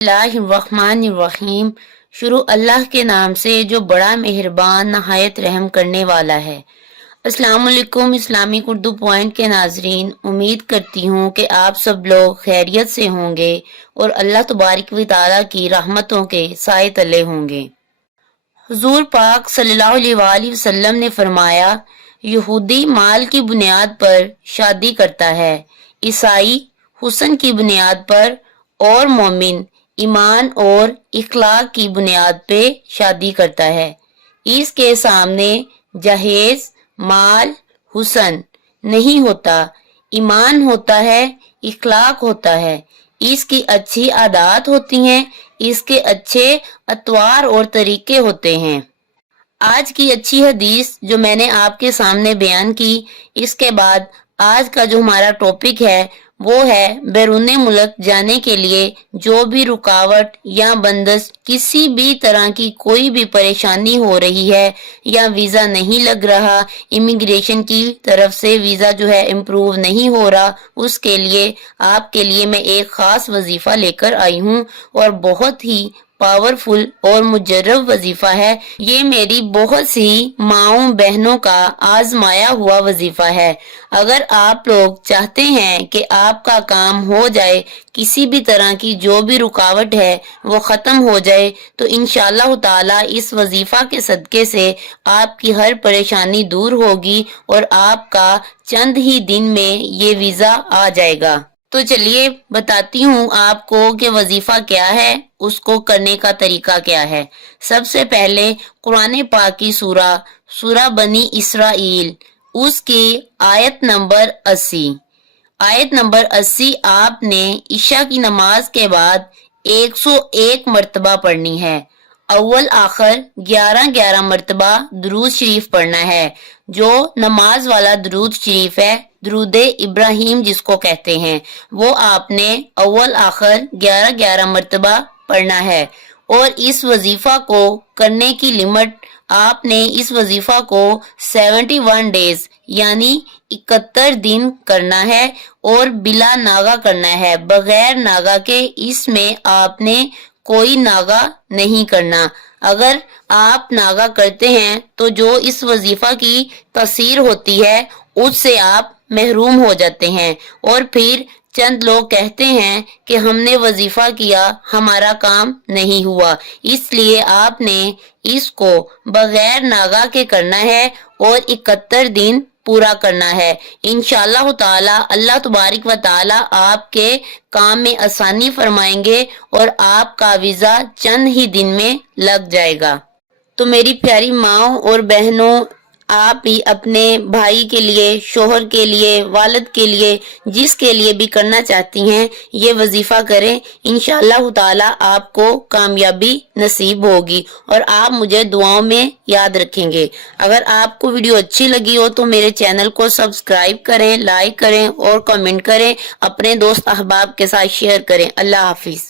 बिस्मिल्लाहिर्रहमानिर्रहीम। शुरू अल्लाह के नाम से जो बड़ा मेहरबान नहायत रहम करने वाला है। अस्सलाम वालेकुम इस्लामिक उर्दू पॉइंट के नाजरीन, उम्मीद करती हूँ कि आप सब लोग खैरियत से होंगे और अल्लाह तबारक व तआला की रहमतों के साए तले होंगे। हुजूर पाक सल्लल्लाहु अलैहि वसल्लम ने फरमाया, यहूदी माल की बुनियाद पर शादी करता है, ईसाई हुस्न की बुनियाद पर और मोमिन ईमान और इखलाक की बुनियाद पे शादी करता है। इसके सामने जहेज, माल, हुस्न नहीं होता, ईमान होता है, इखलाक होता है, इसकी अच्छी आदत होती हैं, इसके अच्छे अतवार और तरीके होते हैं। आज की अच्छी हदीस जो मैंने आपके सामने बयान की, इसके बाद आज का जो हमारा टॉपिक है वो है बैरूने मुल्क जाने के लिए जो भी रुकावट या बंदिश, किसी भी तरह की कोई भी परेशानी हो रही है या वीज़ा नहीं लग रहा, इमिग्रेशन की तरफ से वीज़ा जो है इम्प्रूव नहीं हो रहा, उसके लिए आपके लिए मैं एक ख़ास वजीफ़ा लेकर आई हूँ और बहुत ही पावरफुल और मुजर्रब वजीफा है। ये मेरी बहुत सी माओं बहनों का आजमाया हुआ वजीफा है। अगर आप लोग चाहते हैं कि आपका काम हो जाए, किसी भी तरह की जो भी रुकावट है वो ख़त्म हो जाए, तो इंशाअल्लाह ताला इस वजीफा के सदके से आपकी हर परेशानी दूर होगी और आपका चंद ही दिन में ये वीज़ा आ जाएगा। तो चलिए बताती हूँ आपको कि वजीफा क्या है, उसको करने का तरीका क्या है। सबसे पहले कुरान पाक की सूरा बनी इसराइल, उसकी आयत नंबर 80। आयत नंबर 80 आपने ईशा की नमाज के बाद 101 मरतबा पढ़नी है। अव्वल आखिर 11-11 मरतबा दुरूद शरीफ पढ़ना है। जो नमाज वाला दुरूद शरीफ है, दुरूदे इब्राहिम जिसको कहते हैं, वो आपने अव्वल आखिर 11-11 मरतबा पढ़ना है। और इस वजीफा को करने की लिमिट, आपने इस वजीफा को 71 डेज यानी 71 दिन करना है और बिला नागा करना है, बगैर नागा के। इसमें आपने कोई नागा नहीं करना। अगर आप नागा करते हैं तो जो इस वजीफा की तसीर होती है उससे आप महरूम हो जाते हैं और फिर चंद लोग कहते हैं कि हमने वजीफा किया, हमारा काम नहीं हुआ। इसलिए आपने इसको बगैर नागा के करना है और 71 दिन पूरा करना है। इंशाअल्लाह ताला अल्लाह तबारक व ताला आपके काम में आसानी फरमाएंगे और आपका वीज़ा चंद ही दिन में लग जाएगा। तो मेरी प्यारी माओ और बहनों, आप भी अपने भाई के लिए, शोहर के लिए, वालिद के लिए, जिसके लिए भी करना चाहती हैं, ये वजीफा करें। इंशाअल्लाह ताला आपको कामयाबी नसीब होगी और आप मुझे दुआओं में याद रखेंगे। अगर आपको वीडियो अच्छी लगी हो तो मेरे चैनल को सब्सक्राइब करें, लाइक करें और कमेंट करें, अपने दोस्त अहबाब के साथ शेयर करें। अल्लाह हाफिज।